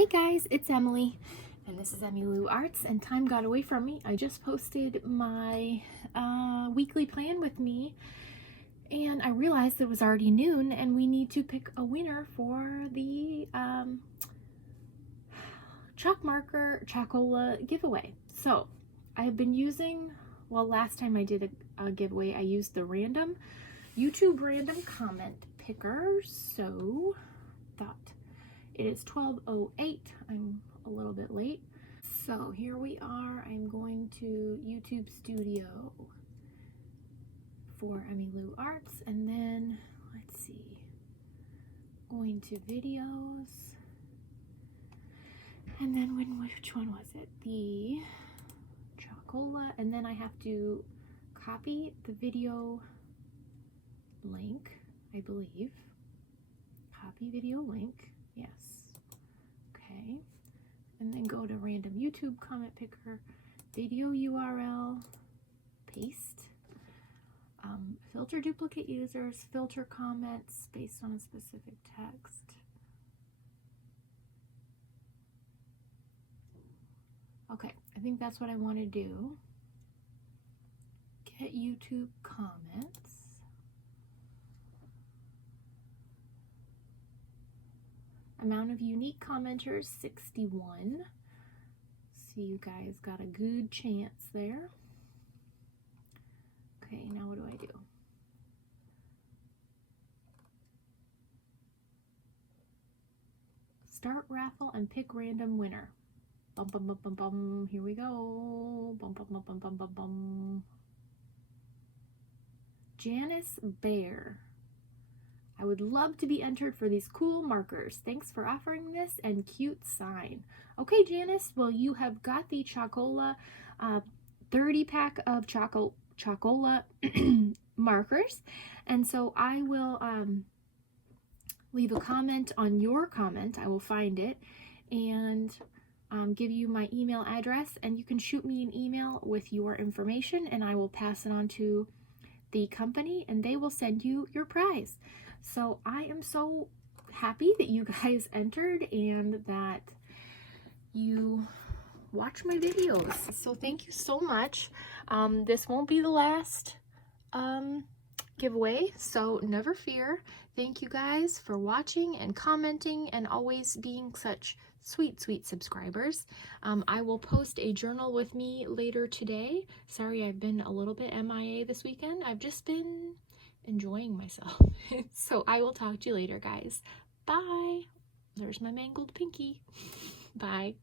Hey guys, it's Emily, and this is EmiLou.Arts, and time got away from me. I just posted my weekly plan with me, and I realized it was already noon, and we need to pick a winner for the chalk marker Chalkola giveaway. So, I have been using, well, last time I did a giveaway, I used the YouTube random comment picker, so thought it is 12:08. I'm a little bit late. So here we are. I'm going to YouTube Studio for EmiLou.Arts, and then let's see, going to videos, and then which one was it? The Chalkola, and then I have to copy the video link, I believe. Copy video link. Yes. Okay. And then go to random YouTube comment picker, video URL, paste, filter duplicate users, filter comments based on a specific text. Okay, I think that's what I want to do. Get YouTube comments. Amount of unique commenters, 61. So you guys got a good chance there. Okay, now what do I do? Start raffle and pick random winner. Bum bum bum bum bum. Here we go. Bum bum bum bum bum bum bum. Janice Baer. I would love to be entered for these cool markers. Thanks for offering this and cute sign. Okay, Janice, well, you have got the Chalkola 30-pack of Chalkola markers. And so I will leave a comment on your comment. I will find it and give you my email address. And you can shoot me an email with your information, and I will pass it on to the company, and they will send you your prize. So I am so happy that you guys entered and that you watch my videos. So thank you so much. This won't be the last giveaway, so never fear. Thank you guys for watching and commenting and always being such sweet subscribers. I will post a journal with me later today. Sorry, I've been a little bit MIA this weekend. I've just been enjoying myself. So I will talk to you later, guys. Bye. There's my mangled pinky. Bye.